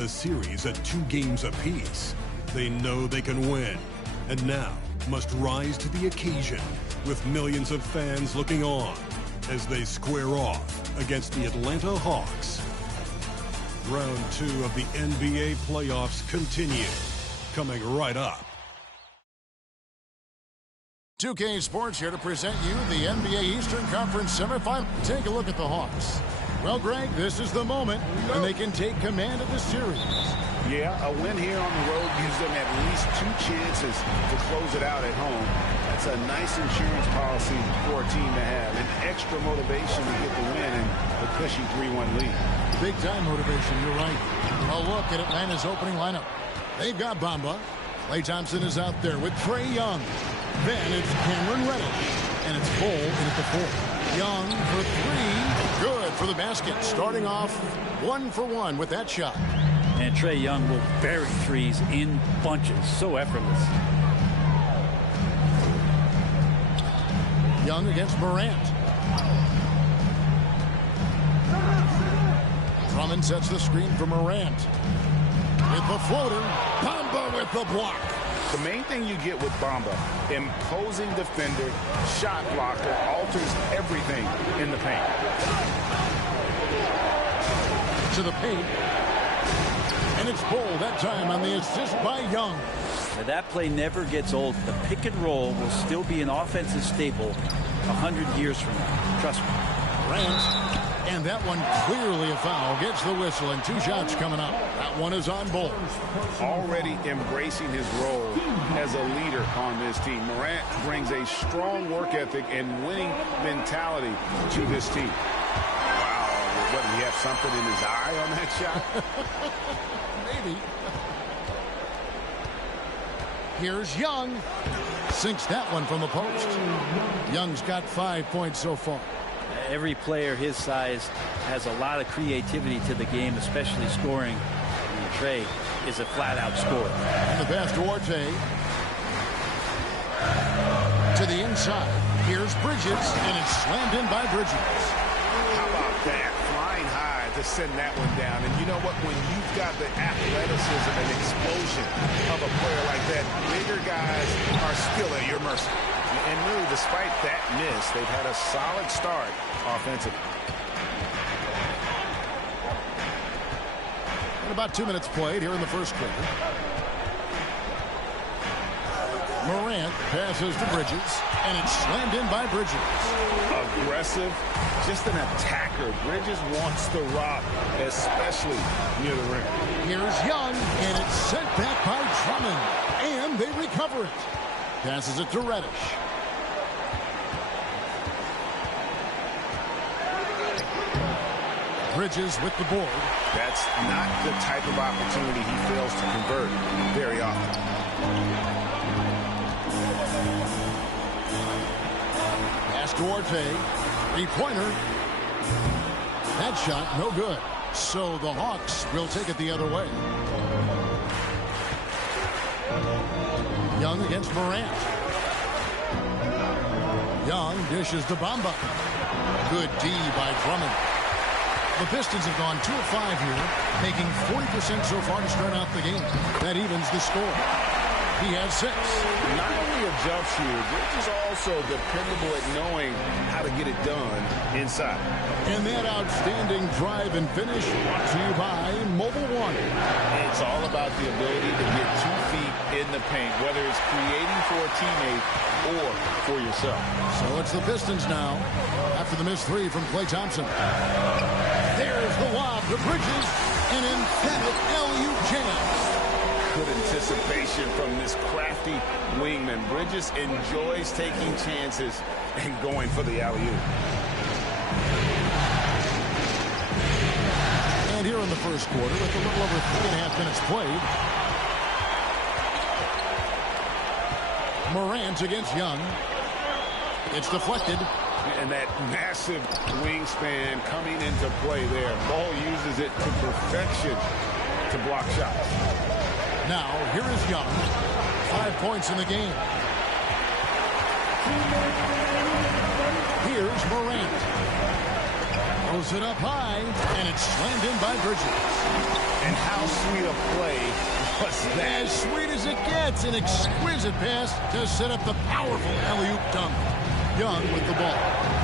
The series at 2 games apiece. They know they can win, and now must rise to the occasion with millions of fans looking on as they square off against the Atlanta Hawks. Round 2 of the NBA playoffs continue, coming right up. 2K Sports here to present you the NBA Eastern Conference semifinal. Take a look at the Hawks. Well, Greg, this is the moment when they can take command of the series. Yeah, a win here on the road gives them at least 2 chances to close it out at home. That's a nice insurance policy for a team to have. An extra motivation to get the win and a cushy 3-1 lead. Big-time motivation, you're right. A look at Atlanta's opening lineup. They've got Bamba. Klay Thompson is out there with Trae Young. Then it's Cameron Reddish. And it's Cole in at the 4. Young for 3. Good for the basket. Starting off 1 for 1 with that shot. And Trae Young will bury threes in bunches. So effortless. Young against Morant. Drummond sets the screen for Morant. With the floater. Bamba with the block. The main thing you get with Bamba, imposing defender, shot blocker, alters everything in the paint. To the paint. And it's Bull that time on the assist by Young. Now that play never gets old. The pick and roll will still be an offensive staple 100 years from now. Trust me. Grant. And that one clearly a foul. Gets the whistle and 2 shots coming up. That one is on Bull. Already embracing his role as a leader on this team. Morant brings a strong work ethic and winning mentality to this team. Wow, what, did he have something in his eye on that shot? Maybe. Here's Young. Sinks that one from the post. Young's got 5 points so far. Every player his size has a lot of creativity to the game, especially scoring. And Trae is a flat-out scorer. And the pass to Orte. To the inside. Here's Bridges, and it's slammed in by Bridges. How about that? Flying high to send that one down. And you know what? When you've got the athleticism and explosion of a player like that, bigger guys are still at your mercy. And really, despite that miss, they've had a solid start offensively. And about 2 minutes played here in the first quarter. Morant passes to Bridges, and it's slammed in by Bridges. Aggressive, just an attacker. Bridges wants the rock, especially near the rim. Here's Young, and it's sent back by Drummond, and they recover it. Passes it to Reddish. Bridges with the board. That's not the type of opportunity he fails to convert very often. Pass to Orte. 3-pointer. That shot, no good. So the Hawks will take it the other way. Young against Morant. Young dishes to Bamba. Good D by Drummond. The Pistons have gone 2 of 5 here, making 40% so far to start out the game. That evens the score. He has 6. Not only a jump shooter, Bridges also dependable at knowing how to get it done inside. And that outstanding drive and finish brought to you by Mobile One. It's all about the ability to get 2 feet in the paint, whether it's creating for a teammate or for yourself. So it's the Pistons now, after the missed 3 from Klay Thompson. There's the lob to Bridges, an emphatic LU jam. Good anticipation from this crafty wingman. Bridges enjoys taking chances and going for the alley-oop. And here in the first quarter, with a little over 3.5 minutes played, Morant against Young. It's deflected. And that massive wingspan coming into play there. Ball uses it to perfection to block shots. Now, here is Young. 5 points in the game. Here's Morant. Throws it up high, and it's slammed in by Bridges. And how sweet a play was that? As sweet as it gets, an exquisite pass to set up the powerful alley-oop dunk. Young with the ball,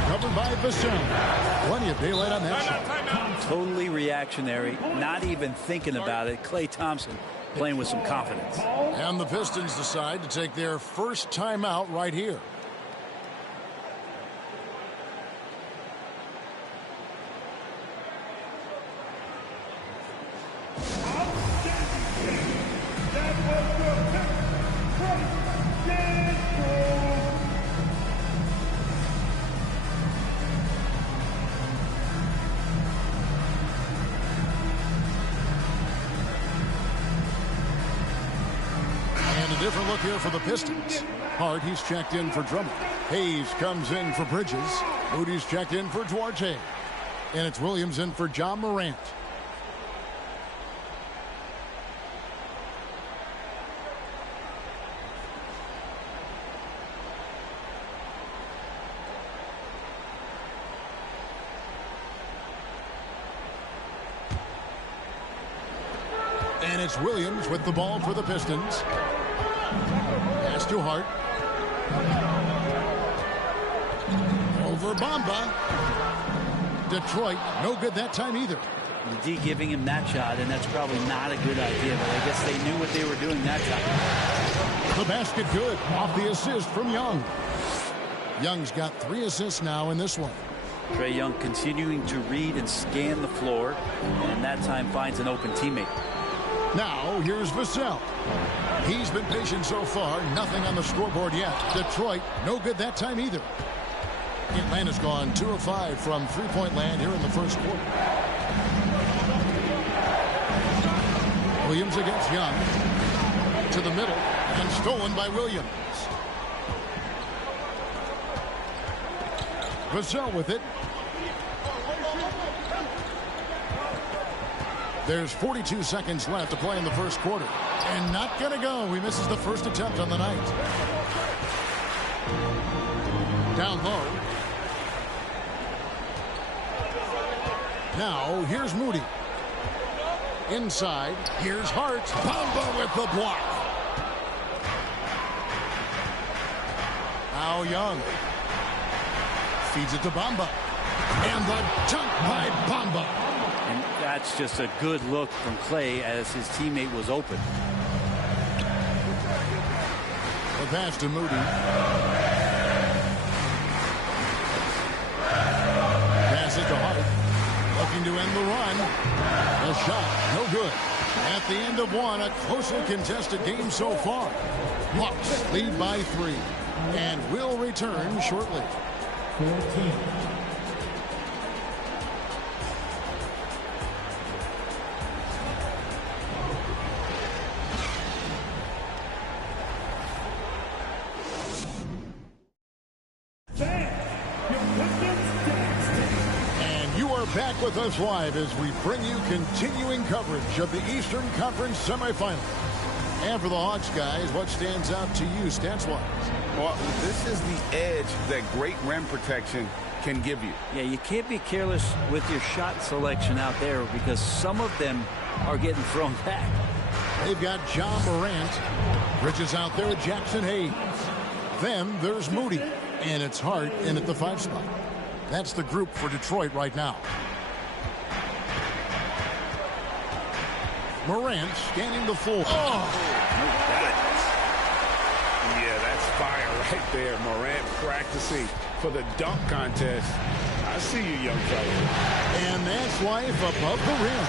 covered by Vassell. Plenty of daylight on that shot. Totally reactionary, not even thinking about it. Klay Thompson playing with some confidence. And the Pistons decide to take their first timeout right here. Different look here for the Pistons. Hart, he's checked in for Drummond. Hayes comes in for Bridges. Moody's checked in for Duarte. And it's Williams in for John Morant. And it's Williams with the ball for the Pistons. Pass to Hart. Over Bamba. Detroit, no good that time either. D giving him that shot, and that's probably not a good idea, but I guess they knew what they were doing that time. The basket good off the assist from Young. Young's got 3 assists now in this one. Trae Young continuing to read and scan the floor, and that time finds an open teammate. Now, here's Vassell. He's been patient so far. Nothing on the scoreboard yet. Detroit, no good that time either. Atlanta's gone 2 of 5 from three-point land here in the first quarter. Williams against Young. To the middle, and stolen by Williams. Vassell with it. There's 42 seconds left to play in the first quarter. And not going to go. He misses the first attempt on the night. Down low. Now, here's Moody. Inside, here's Hart. Bamba with the block. Now Young. Feeds it to Bamba. And the dunk by Bamba. And that's just a good look from Klay as his teammate was open. The pass to Moody. Pass it to Hart. Looking to end the run. A shot, no good. At the end of one, a closely contested game so far. Bucks lead by 3. And will return shortly. 14. Back with us live as we bring you continuing coverage of the Eastern Conference semifinals. And for the Hawks, guys, what stands out to you stats-wise? Well, this is the edge that great rim protection can give you. Yeah, you can't be careless with your shot selection out there because some of them are getting thrown back. They've got John Morant. Bridges out there with Jackson Hayes. Then there's Moody. And it's Hart in at the 5 spot. That's the group for Detroit right now. Morant scanning the floor. Oh! Yeah, that's fire right there. Morant practicing for the dunk contest. I see you, young fella. And that's life above the rim.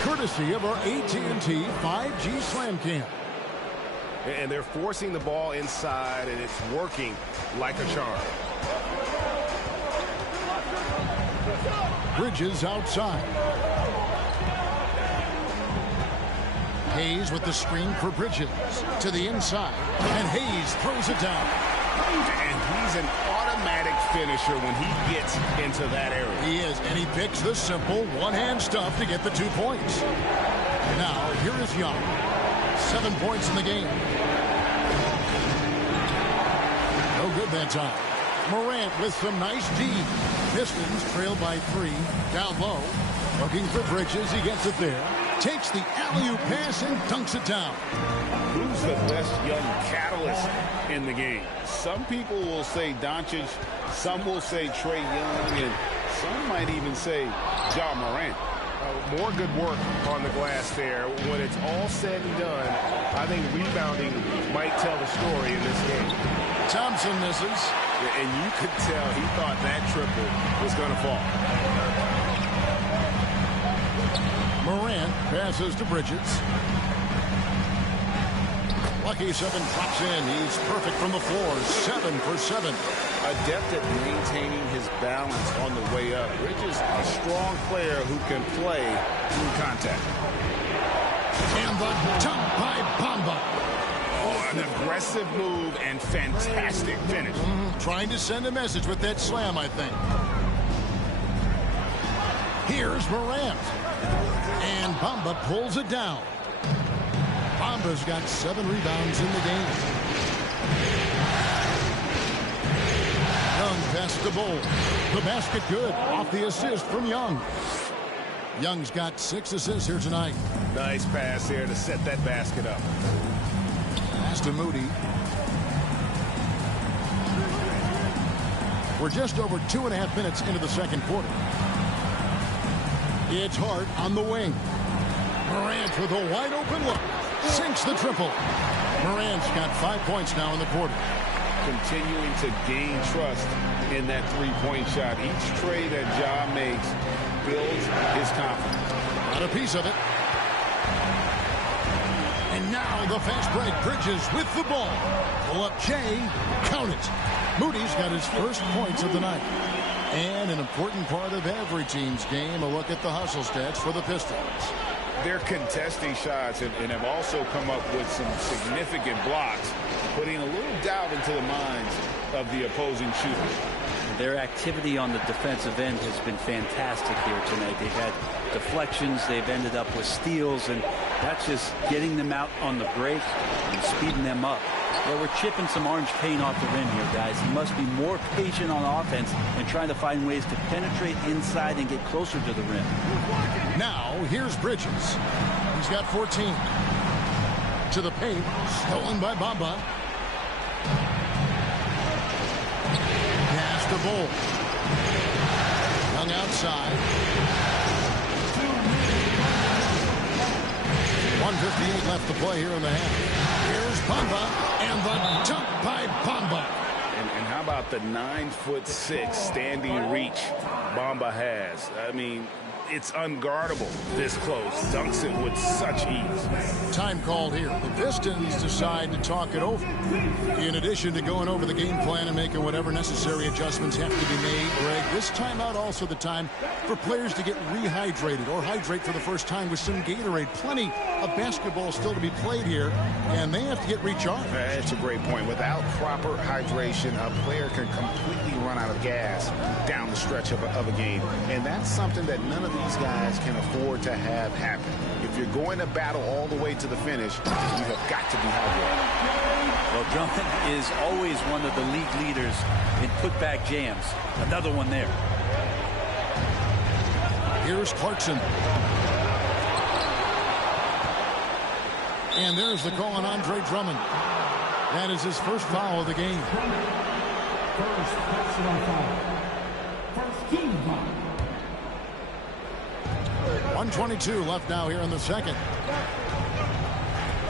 Courtesy of our AT&T 5G Slam Cam. And they're forcing the ball inside, and it's working like a charm. Bridges outside. Hayes with the screen for Bridges. To the inside. And Hayes throws it down. And he's an automatic finisher when he gets into that area. He is, and he picks the simple one-hand stuff to get the 2 points. Now, here is Young. 7 points in the game. No good that time. Morant with some nice D. Pistons trail by 3. Down low. Looking for Bridges. He gets it there. Takes the alley-oop pass and dunks it down. Who's the best young catalyst in the game? Some people will say Doncic. Some will say Trae Young. And some might even say Ja Morant. More good work on the glass there. When it's all said and done, I think rebounding might tell the story in this game. Thompson misses. And you could tell he thought that triple was going to fall. Morant passes to Bridges. Lucky 7 drops in. He's perfect from the floor. 7 for 7. Adept at maintaining his balance on the way up. Bridges, a strong player who can play through contact. And the dunk by Bamba. Oh, an aggressive move and fantastic finish. Trying to send a message with that slam, I think. Here's Morant. And Bamba pulls it down. Bamba's got 7 rebounds in the game. Young passes the ball. The basket good. Off the assist from Young. Young's got 6 assists here tonight. Nice pass there to set that basket up. Pass to Moody. We're just over 2.5 minutes into the second quarter. It's Hart on the wing. Morant with a wide open look. Sinks the triple. Morant's got 5 points now in the quarter. Continuing to gain trust in that three-point shot. Each trade that Ja makes builds his confidence. Got a piece of it. And now the fast break. Bridges with the ball. Pull up Jay. Count it. Moody's got his first points of the night. And an important part of every team's game, a look at the hustle stats for the Pistons. They're contesting shots and have also come up with some significant blocks, putting a little doubt into the minds of the opposing shooters. Their activity on the defensive end has been fantastic here tonight. They've had deflections, they've ended up with steals, and that's just getting them out on the break and speeding them up. Yeah, we're chipping some orange paint off the rim here, guys. He must be more patient on offense and trying to find ways to penetrate inside and get closer to the rim. Now, here's Bridges. He's got 14. To the paint. Stolen by Bamba. Pass to Bull. Young outside. 1:58 left to play here in the half. Here's Bamba. And the dunk by Bamba. And how about the 9'6" standing reach Bamba has? I mean, it's unguardable this close. Dunks it with such ease. Time called here. The Pistons decide to talk it over. In addition to going over the game plan and making whatever necessary adjustments have to be made, Greg, this timeout also the time for players to get rehydrated or hydrate for the first time with some Gatorade. Plenty of basketball still to be played here, and they have to get recharged. That's a great point. Without proper hydration, a player can completely run out of gas down the stretch of a game. And that's something that none of these guys can afford to have happen. If you're going to battle all the way to the finish, you have got to be hydrated. Well, Drummond is always one of the league leaders in putback jams. Another one there. Here's Clarkson. And there's the call on Andre Drummond. That is his first foul of the game. First personal foul. First team foul. 1:22 left now here in the second.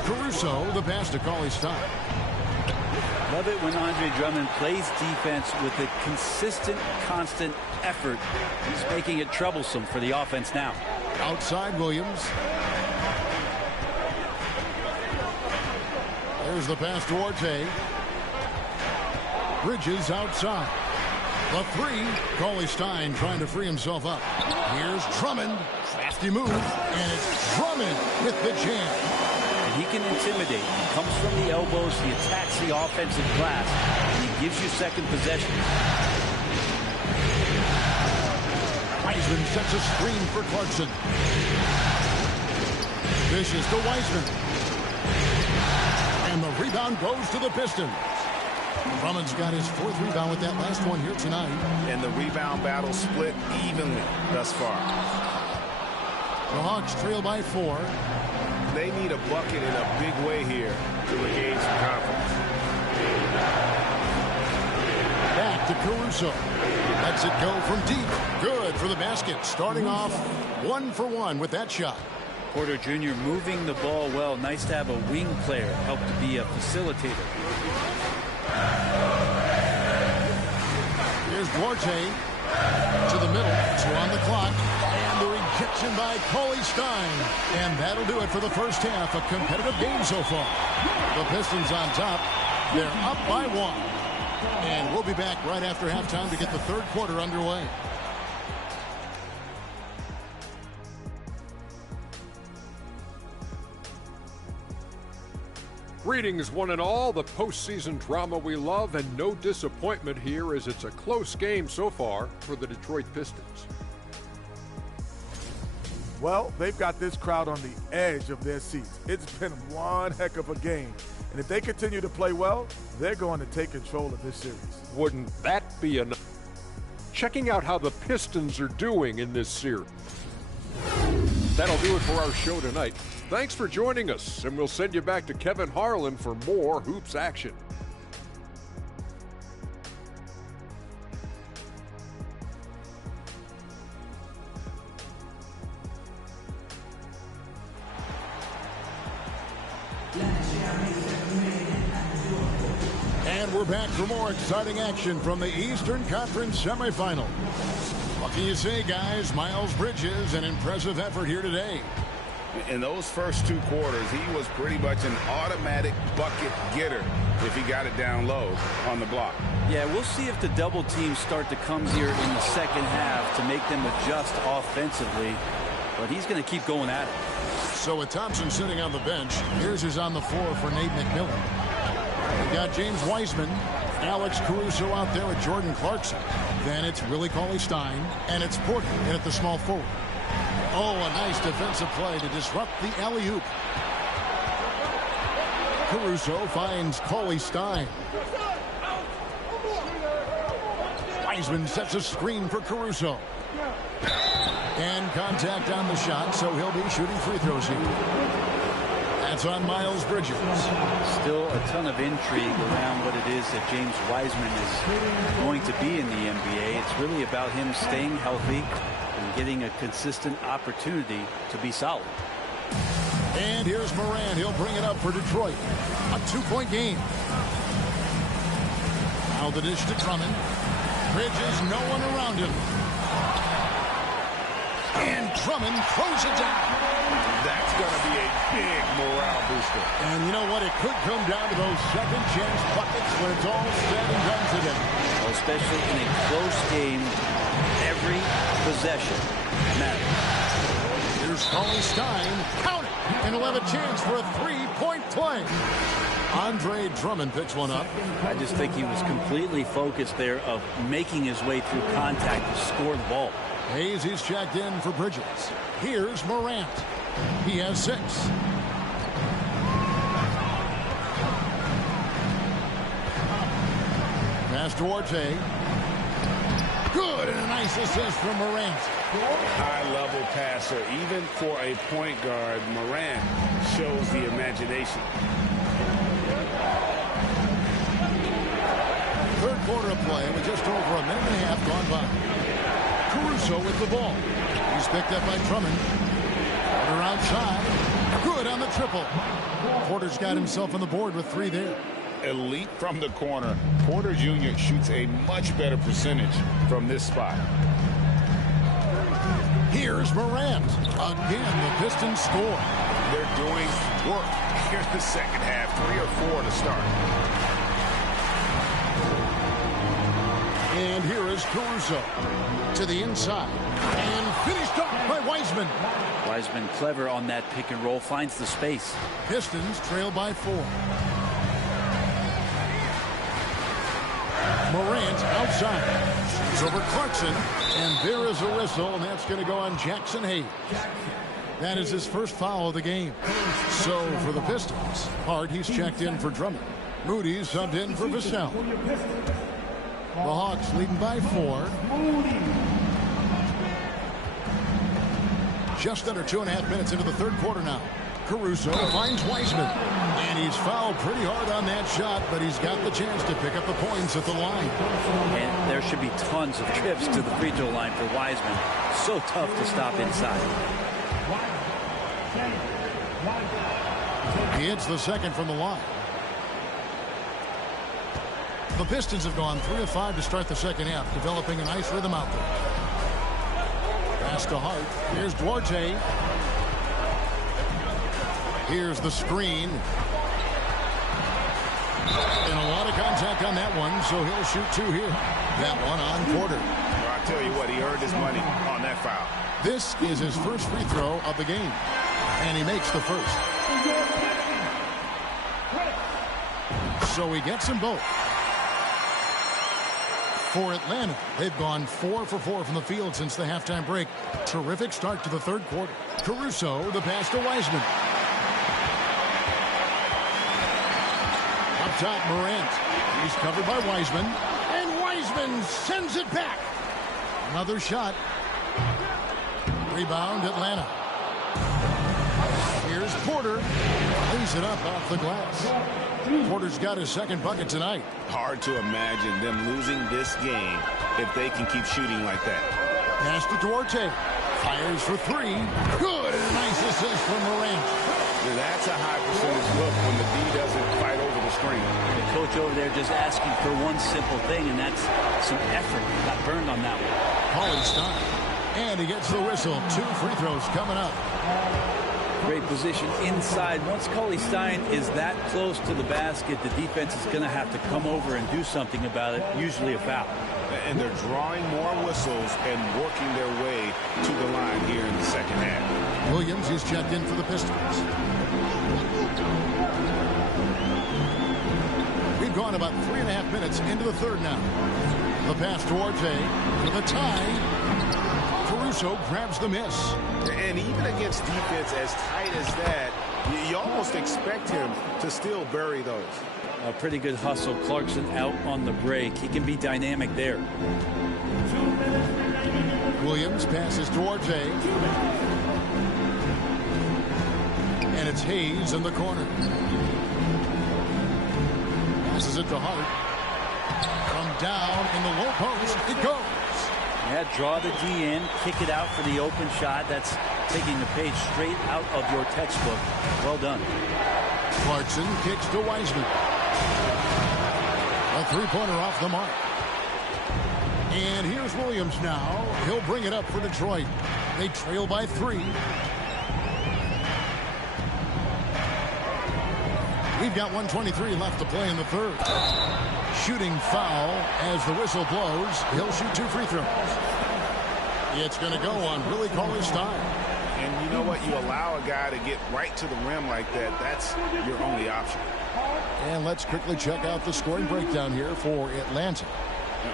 Caruso, the pass to Cauley-Stein. Love it when Andre Drummond plays defense with a consistent, constant effort. He's making it troublesome for the offense now. Outside Williams. There's the pass to Arte. Bridges outside. The three. Cauley-Stein trying to free himself up. Here's Drummond. Crafty move. And it's Drummond with the jam. And he can intimidate. He comes from the elbows. He attacks the offensive glass. And he gives you second possession. Wiseman sets a screen for Clarkson. Vicious to Wiseman. And the rebound goes to the Pistons. Drummond's got his 4th rebound with that last one here tonight. And the rebound battle split evenly thus far. The Hawks trail by 4. They need a bucket in a big way here to regain some confidence. Back to Caruso. Lets it go from deep. Good for the basket. Starting off 1 for 1 with that shot. Porter Jr. moving the ball well. Nice to have a wing player help to be a facilitator. Here's Duarte to the middle. 2 on the clock. And the rejection by Cauley Stein. And that'll do it for the first half. A competitive game so far. The Pistons on top. They're up by 1. And we'll be back right after halftime to get the 3rd quarter underway. Greetings, one and all. The postseason drama we love, and no disappointment here as it's a close game so far for the Detroit Pistons. Well, they've got this crowd on the edge of their seats. It's been one heck of a game. And if they continue to play well, they're going to take control of this series. Wouldn't that be enough? Checking out how the Pistons are doing in this series. That'll do it for our show tonight. Thanks for joining us, and we'll send you back to Kevin Harlan for more hoops action. And we're back for more exciting action from the Eastern Conference semifinal. What can you say, guys? Miles Bridges, an impressive effort here today. In those first 2 quarters, he was pretty much an automatic bucket getter if he got it down low on the block. Yeah, we'll see if the double teams start to come here in the second half to make them adjust offensively. But he's going to keep going at it. So with Thompson sitting on the bench, here's who's on the floor for Nate McMillan. We've got James Wiseman, Alex Caruso out there with Jordan Clarkson. Then it's Willie Cauley-Stein, and it's Porter in at the small forward. Oh, a nice defensive play to disrupt the alley-oop. Caruso finds Cauley-Stein. Wiseman sets a screen for Caruso. And contact on the shot, so he'll be shooting free throws here. That's on Miles Bridges. Still a ton of intrigue around what it is that James Wiseman is going to be in the NBA. It's really about him staying healthy and getting a consistent opportunity to be solid. And here's Morant. He'll bring it up for Detroit. A 2-point game. Now the dish to Drummond. Bridges, no one around him. And Drummond throws it down. That's going to be a big morale booster. And you know what? It could come down to those second chance buckets when it's all said and done today. Well, especially in a close game, every possession matters. Here's Cauley-Stein. Count it. And he'll have a chance for a 3-point play. Andre Drummond picks one up. I just think he was completely focused there of making his way through contact to score the ball. Hayes, he's checked in for Bridges. Here's Morant. He has 6. Pass to Duarte. Good, and a nice assist from Morant. High-level passer. Even for a point guard, Morant shows the imagination. Third quarter of play with just over a minute and a half gone by. Caruso with the ball. He's picked up by Drummond. Porter outside. Good on the triple. Porter's got himself on the board with 3 there. Elite from the corner. Porter Jr. shoots a much better percentage from this spot. Here's Morant. Again, the Pistons score. They're doing work. Here's the second half. 3 or 4 to start. And here is Caruso to the inside. And finished up by Wiseman. Wiseman clever on that pick and roll, finds the space. Pistons trail by 4. Morant outside. It's over Clarkson. And there is a whistle, and that's going to go on Jackson Hayes. That is his first foul of the game. So for the Pistons, Hart, he's checked in for Drummond. Moody's subbed in for Vassell. The Hawks leading by 4. Just under 2.5 minutes into the third quarter now. Caruso finds Wiseman. And he's fouled pretty hard on that shot, but he's got the chance to pick up the points at the line. And there should be tons of trips to the free throw line for Wiseman. So tough to stop inside. He hits the second from the line. The Pistons have gone 3 of 5 to start the second half, developing a nice rhythm out there. Pass to Hart. Here's Duarte. Here's the screen. And a lot of contact on that one, so he'll shoot 2 here. That one on Porter. Well, I tell you what, he earned his money on that foul. This is his first free throw of the game. And he makes the first. So he gets them both. For Atlanta, they've gone 4 for 4 from the field since the halftime break. Terrific start to the third quarter. Caruso, the pass to Wiseman. Up top, Morant. He's covered by Wiseman. And Wiseman sends it back. Another shot. Rebound, Atlanta. Here's Porter. Lays it up off the glass. Porter's got his second bucket tonight. Hard to imagine them losing this game if they can keep shooting like that. Pass to Duarte. Fires for 3. Good. And a nice assist from Morant. That's a high percentage look when the D doesn't fight over the screen. The coach over there just asking for one simple thing, and that's some effort. He got burned on that one. Cauley-Stein. And he gets the whistle. 2 free throws coming up. Great position inside. Once Cauley-Stein is that close to the basket, the defense is going to have to come over and do something about it, usually a foul. And they're drawing more whistles and working their way to the line here in the second half. Williams is checked in for the Pistons. We've gone about 3.5 minutes into the third now. The pass to Duarte for the tie. Caruso grabs the miss. And even against defense as tight as that, you almost expect him to still bury those. A pretty good hustle. Clarkson out on the break. He can be dynamic there. Williams passes Duarte. And it's Hayes in the corner. Passes it to Hart. From down in the low post, it goes. Yeah, draw the D in, kick it out for the open shot. That's taking the page straight out of your textbook. Well done. Clarkson kicks to Wiseman. A 3-pointer off the mark. And here's Williams now. He'll bring it up for Detroit. They trail by 3. We've got 1:23 left to play in the third. Shooting foul as the whistle blows. He'll shoot 2 free throws. It's going to go on Willie Cauley-Stein. And you know what? You allow a guy to get right to the rim like that. That's your only option. And let's quickly check out the scoring breakdown here for Atlanta.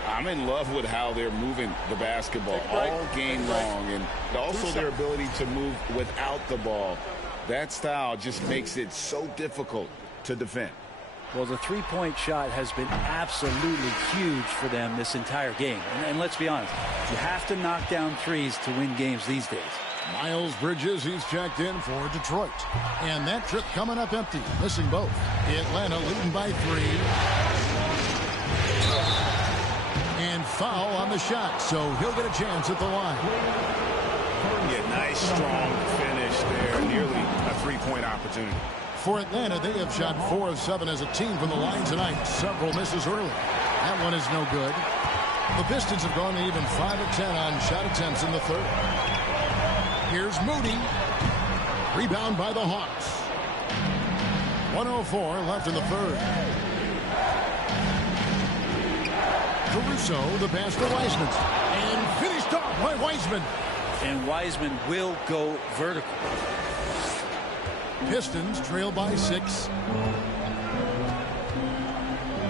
I'm in love with how they're moving the basketball all game long, and also their ability to move without the ball. That style just makes it so difficult to defend. Well, the three-point shot has been absolutely huge for them this entire game. And let's be honest, you have to knock down threes to win games these days. Miles Bridges, he's checked in for Detroit. And that trip coming up empty, missing both. Atlanta leading by 3. And foul on the shot, so he'll get a chance at the line. Yeah, nice, strong finish there. Nearly a 3-point opportunity. For Atlanta, they have shot 4 of 7 as a team from the line tonight. Several misses early. That one is no good. The Pistons have gone even 5 of 10 on shot attempts in the third. Here's Moody. Rebound by the Hawks. 1:04 left in the third. Caruso, the pass to Wiseman. And finished off by Wiseman. And Wiseman will go vertical. Pistons trail by 6.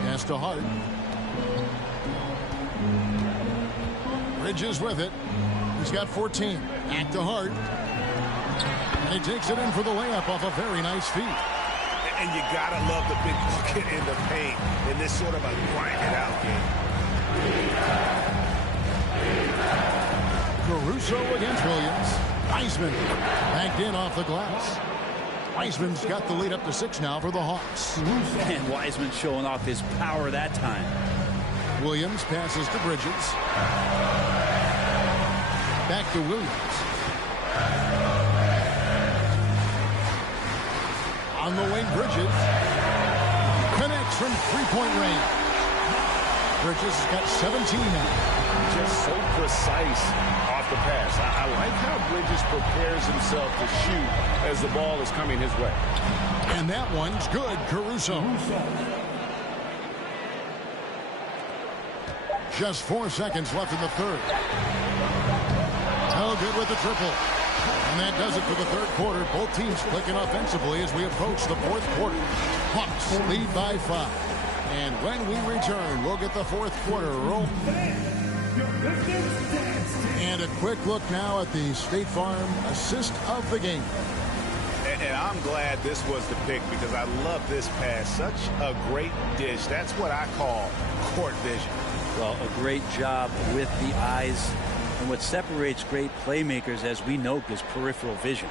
Pass to Hart. Bridges with it. He's got 14. Back to Hart. And he takes it in for the layup off a very nice feed. And you gotta love the big bucket in the paint in this sort of a grinded-out game. Caruso against Williams. Wiseman backed in off the glass. Wiseman's got the lead up to 6 now for the Hawks. And Wiseman showing off his power that time. Williams passes to Bridges. Back to Williams. On the wing, Bridges. Connects from three-point range. Bridges has got 17 now. Just so precise off the pass. I like how Bridges prepares himself to shoot as the ball is coming his way. And that one's good, Caruso. Just 4 seconds left in the third. No good with the triple. And that does it for the third quarter. Both teams clicking offensively as we approach the fourth quarter. Hawks lead by 5. And when we return, we'll get the fourth quarter roll. And a quick look now at the State Farm assist of the game. And I'm glad this was the pick because I love this pass. Such a great dish. That's what I call court vision. Well, a great job with the eyes. And what separates great playmakers, as we know, is peripheral vision.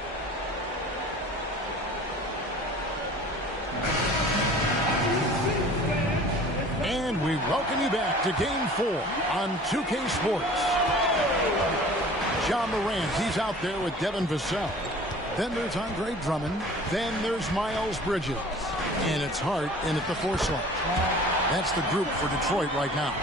And we welcome you back to Game 4 on 2K Sports. Ja Morant, he's out there with Devin Vassell. Then there's Andre Drummond. Then there's Miles Bridges. And it's Hart in at the 4 slot. That's the group for Detroit right now.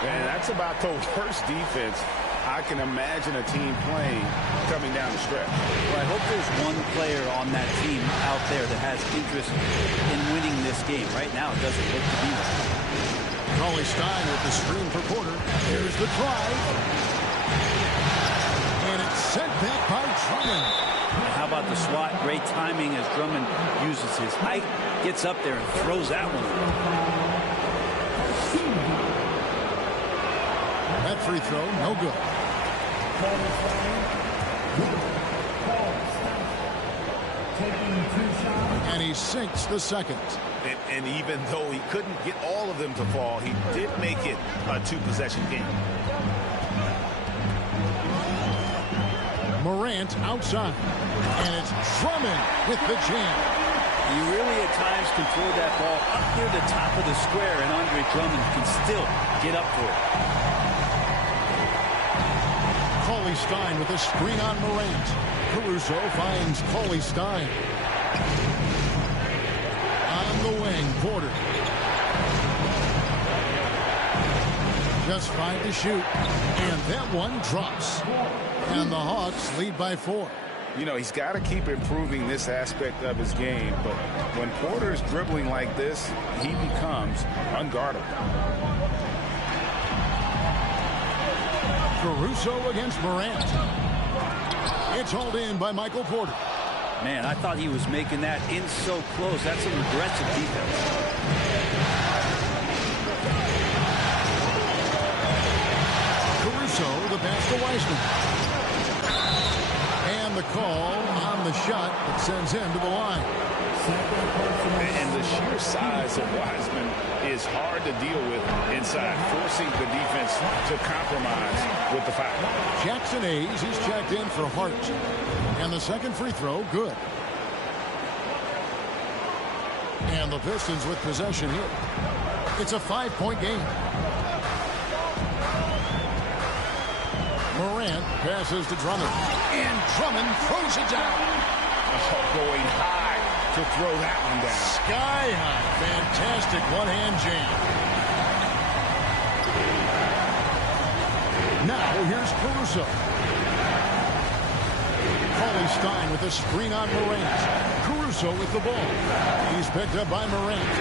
And that's about the worst defense I can imagine a team playing coming down the stretch. Well, I hope there's one player on that team out there that has interest in winning this game. Right now, it doesn't look to be one. Cauley-Stein with the screen for Porter. Here's the drive. And it's sent back by Drummond. How about the swat? Great timing as Drummond uses his height, gets up there and throws that one. That free throw, no good. And he sinks the second. And even though he couldn't get all of them to fall, he did make it a 2-possession game. Morant outside. And it's Drummond with the jam. You really at times can throw that ball up near the top of the square, and Andre Drummond can still get up for it. Cauley-Stein with a screen on Morant. Caruso finds Cauley-Stein. On the wing, Porter. Just 5 to shoot. And that one drops. And the Hawks lead by 4. You know, he's got to keep improving this aspect of his game. But when Porter is dribbling like this, he becomes unguardable. Caruso against Morant. It's hauled in by Michael Porter. Man, I thought he was making that in so close. That's some aggressive defense. Caruso, the pass to Wiseman. And the call on the shot that sends him to the line. And the sheer size of Wiseman is hard to deal with inside, forcing the defense to compromise with the foul. Jackson Hayes, he's checked in for Hart. And the second free throw, good. And the Pistons with possession here. It's a 5-point game. Morant passes to Drummond. And Drummond throws it down. Oh, going high to throw that one down. Sky high. Fantastic one-hand jam. Now here's Caruso. Cauley-Stein with a screen on Morant. Caruso with the ball. He's picked up by Morant.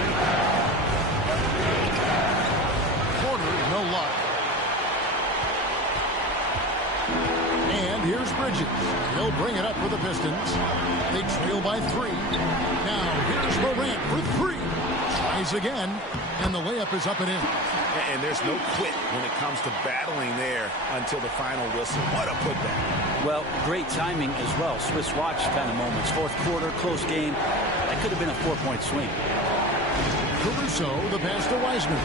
Porter, no luck. And here's Bridges. He'll bring it up for the Pistons. They trail by 3. Now here's Morant for 3. Tries again, and the layup is up and in. And there's no quit when it comes to battling there until the final whistle. What a putback. Well, great timing as well. Swiss watch kind of moments. Fourth quarter, close game. That could have been a 4-point swing. Caruso, the pass to Wiseman.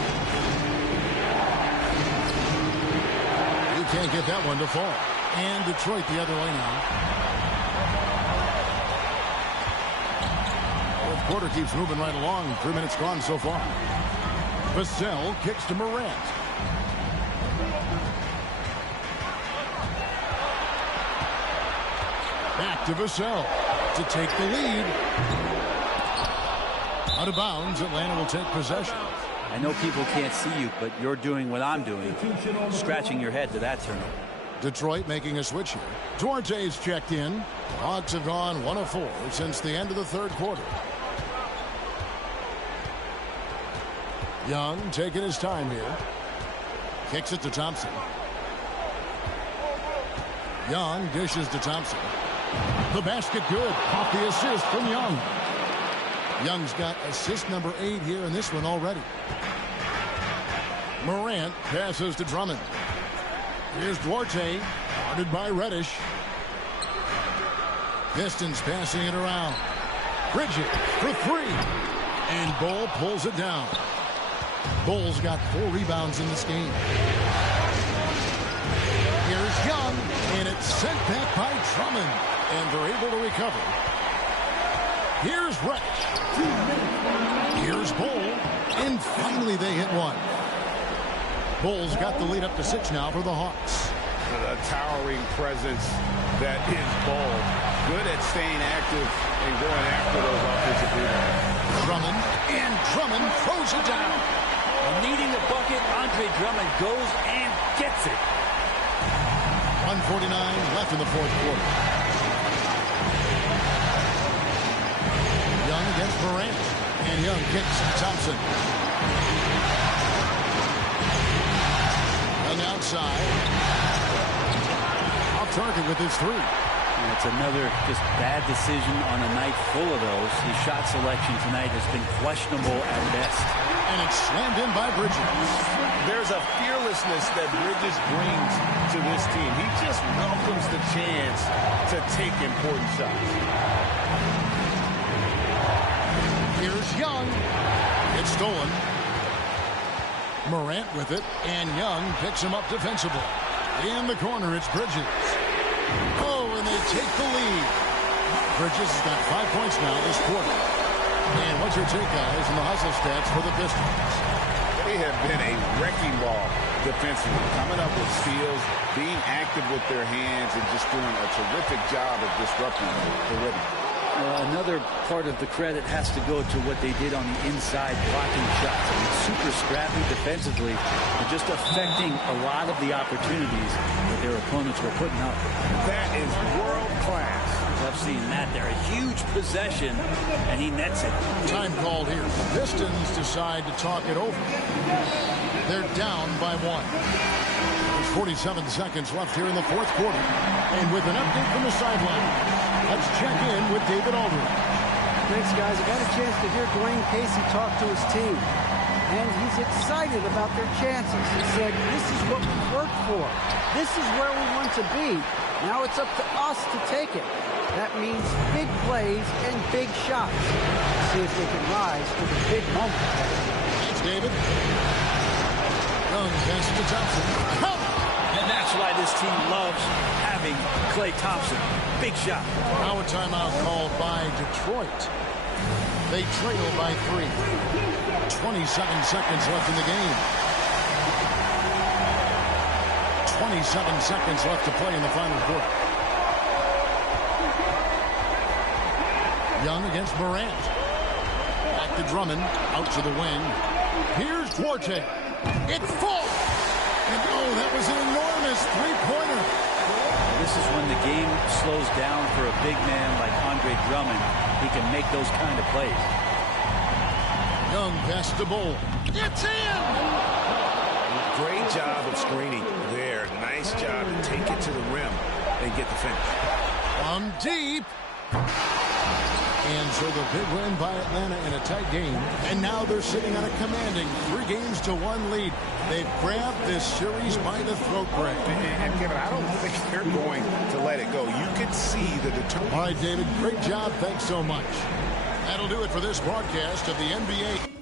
He can't get that one to fall. And Detroit the other way now. Fourth quarter keeps moving right along. 3 minutes gone so far. Vassell kicks to Morant. Back to Vassell to take the lead. Out of bounds, Atlanta will take possession. I know people can't see you, but you're doing what I'm doing, scratching your head to that turnover. Detroit making a switch here. Duarte's checked in. Hawks have gone 1 of 4 since the end of the third quarter. Young taking his time here. Kicks it to Thompson. Young dishes to Thompson. The basket good. Off the assist from Young. Young's got assist number 8 here in this one already. Morant passes to Drummond. Here's Duarte, guarded by Reddish. Pistons passing it around. Bridges for 3. And Bull pulls it down. Bull's got 4 rebounds in this game. Here's Young, and it's sent back by Drummond. And they're able to recover. Here's Reddish. Here's Bull. And finally they hit one. Bull's got the lead up to 6 now for the Hawks. The towering presence that is Bull. Good at staying active and going after those offensive rebounds. Drummond, and Drummond throws it down. Needing a bucket, Andre Drummond goes and gets it. 1:49 left in the fourth quarter. Young against Morant. And Young kicks Thompson. Young outside. Off target with his 3. And it's another just bad decision on a night full of those. His shot selection tonight has been questionable at best. And it's slammed in by Bridges. There's a fearlessness that Bridges brings to this team. He just welcomes the chance to take important shots. Here's Young. It's stolen. Morant with it, and Young picks him up defensively. In the corner, it's Bridges. Oh, and they take the lead. Bridges has got 5 points now this quarter. And what's your take, guys, on the hustle stats for the Pistons? They have been a wrecking ball defensively, coming up with steals, being active with their hands, and just doing a terrific job of disrupting the rhythm. Another part of the credit has to go to what they did on the inside, blocking shots. I mean, super scrappy defensively, and just affecting a lot of the opportunities that their opponents were putting up. That is world class. I've seen that there. A huge possession, and he nets it. Time called here. The Pistons decide to talk it over. They're down by 1. There's 47 seconds left here in the fourth quarter. And with an update from the sideline, let's check in with David Aldridge. Thanks, guys. I got a chance to hear Dwayne Casey talk to his team. And he's excited about their chances. He said, this is what we worked for. This is where we want to be. Now it's up to us to take it. That means big plays and big shots. Let's see if they can rise to the big moment. Thanks, David. Young pass to Thompson. And that's why this team loves having Klay Thompson. Big shot. Now a timeout called by Detroit. They trail by 3. 27 seconds left in the game. 27 seconds left to play in the final quarter. Young against Morant. Back to Drummond. Out to the wing. Here's Duarte. It falls. And oh, that was an enormous three-pointer. This is when the game slows down for a big man like Andre Drummond. He can make those kind of plays. Young pass to Bull. It's in! Great job of screening there. Nice job to take it to the rim and get the finish. From deep. And so the big win by Atlanta in a tight game. And now they're sitting on a commanding 3-1 lead. They've grabbed this series by the throat, Greg. And Kevin, I don't think they're going to let it go. You can see the determination. All right, David, great job. Thanks so much. That'll do it for this broadcast of the NBA.